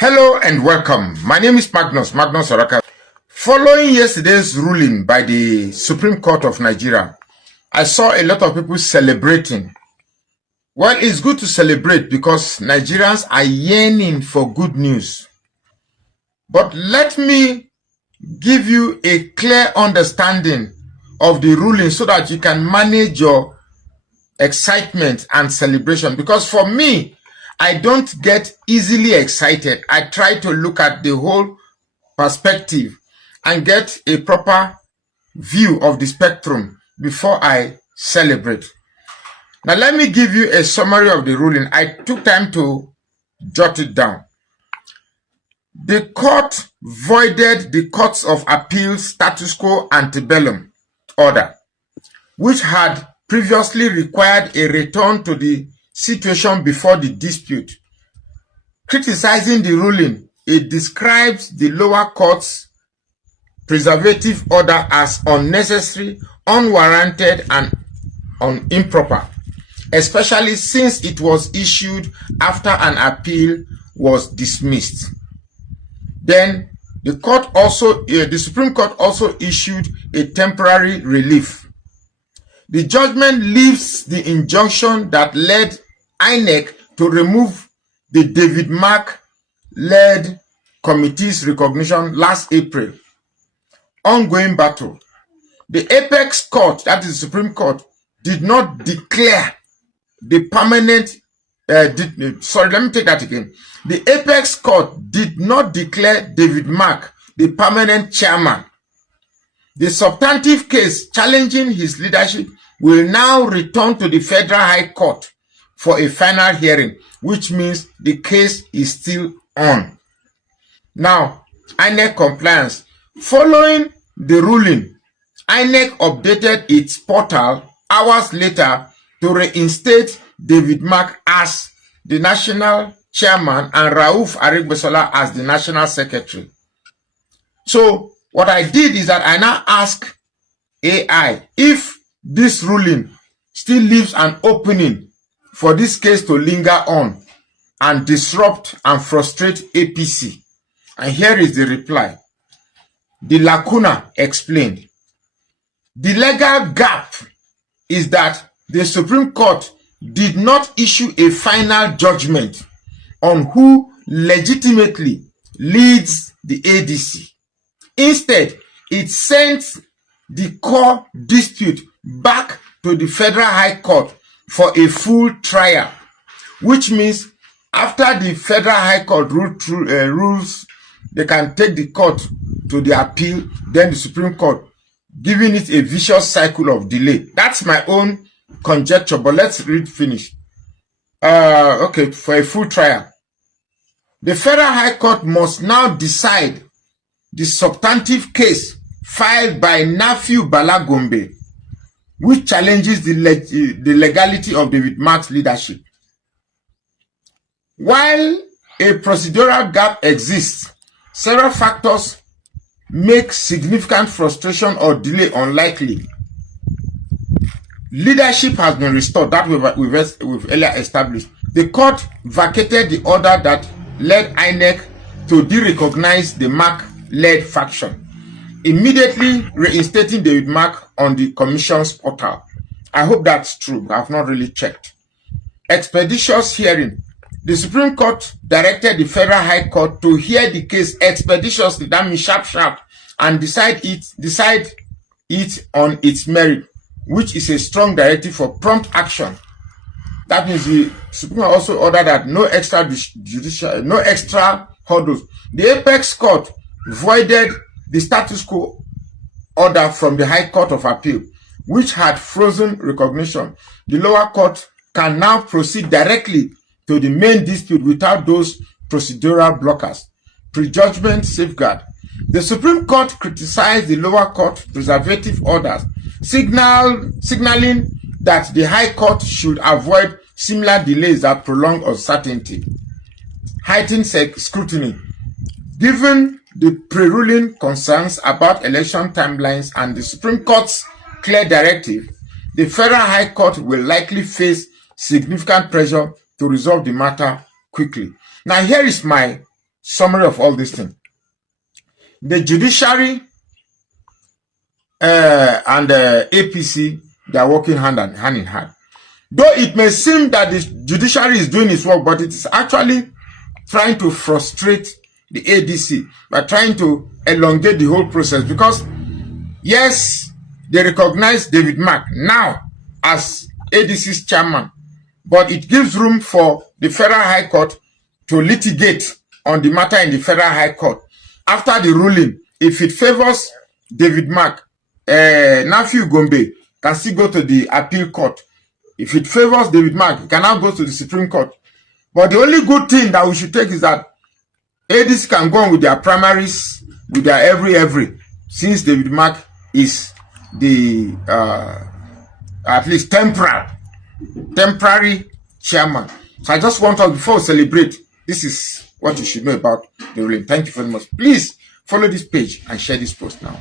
Hello and welcome. My name is Magnus Oraka. Following yesterday's ruling by the Supreme Court of Nigeria, I saw a lot of people celebrating. Well, it's good to celebrate because Nigerians are yearning for good news. But let me give you a clear understanding of the ruling so that you can manage your excitement and celebration. Because for me, I don't get easily excited. I try to look at the whole perspective and get a proper view of the spectrum before I celebrate. Now, let me give you a summary of the ruling. I took time to jot it down. The court voided the Courts of Appeal status quo antebellum order, which had previously required a return to the situation before the dispute. Criticizing the ruling, it describes the lower court's preservative order as unnecessary, unwarranted, and improper, especially since it was issued after an appeal was dismissed. Then the Supreme Court also issued a temporary relief. The judgment leaves the injunction that led INEC to remove the David Mark-led committee's recognition last April. Ongoing battle. The apex court, that is the Supreme Court, did not declare the permanent, The apex court did not declare David Mark the permanent chairman. The substantive case challenging his leadership will now return to the Federal High Court for a final hearing, which means the case is still on. Now, INEC compliance. Following the ruling, INEC updated its portal hours later to reinstate David Mark as the national chairman and Rauf Aregbesola as the national secretary. So, what I did is that I now ask AI if this ruling still leaves an opening for this case to linger on and disrupt and frustrate APC. And here is the reply. The lacuna explained. The legal gap is that the Supreme Court did not issue a final judgment on who legitimately leads the ADC. Instead, it sent the core dispute back to the Federal High Court for a full trial, which means after the Federal High Court rules, they can take the court to the appeal, then the Supreme Court, giving it a vicious cycle of delay. That's my own conjecture, but let's read finish. Okay, for a full trial. The Federal High Court must now decide the substantive case filed by Nafiu Balagombe, which challenges the legality of David Mark's leadership. While a procedural gap exists, several factors make significant frustration or delay unlikely. Leadership has been restored, that we've earlier established. The court vacated the order that led INEC to de-recognize the Mark-led faction, immediately reinstating David Mark on the commission's portal. I hope that's true. I have not really checked. Expeditious hearing. The Supreme Court directed the Federal High Court to hear the case expeditiously, that means sharp, and decide it on its merit, which is a strong directive for prompt action. That means the Supreme Court also ordered that no extra hurdles. The apex court voided the status quo order from the High Court of Appeal, which had frozen recognition. The lower court can now proceed directly to the main dispute without those procedural blockers. Prejudgment safeguard. The Supreme Court criticized the lower court preservative orders, signaling that the High Court should avoid similar delays that prolong uncertainty. Heightened scrutiny. Given the pre-ruling concerns about election timelines and the Supreme Court's clear directive, the Federal High Court will likely face significant pressure to resolve the matter quickly. Now, here is my summary of all these things. The judiciary and the APC, they are working hand in hand. Though it may seem that the judiciary is doing its work, but it is actually trying to frustrate the ADC by trying to elongate the whole process, because yes, they recognize David Mark now as ADC's chairman, but it gives room for the Federal High Court to litigate on the matter in the Federal High Court. After the ruling, if it favors David Mark, Nafiu Gombe can still go to the appeal court. If it favors David Mark, it can now go to the Supreme Court. But the only good thing that we should take is that ADC can go on with their primaries, with their every, since David Mark is the at least temporary chairman. So I just want us, before we celebrate, this is what you should know about the ruling. Thank you very much. Please follow this page and share this post now.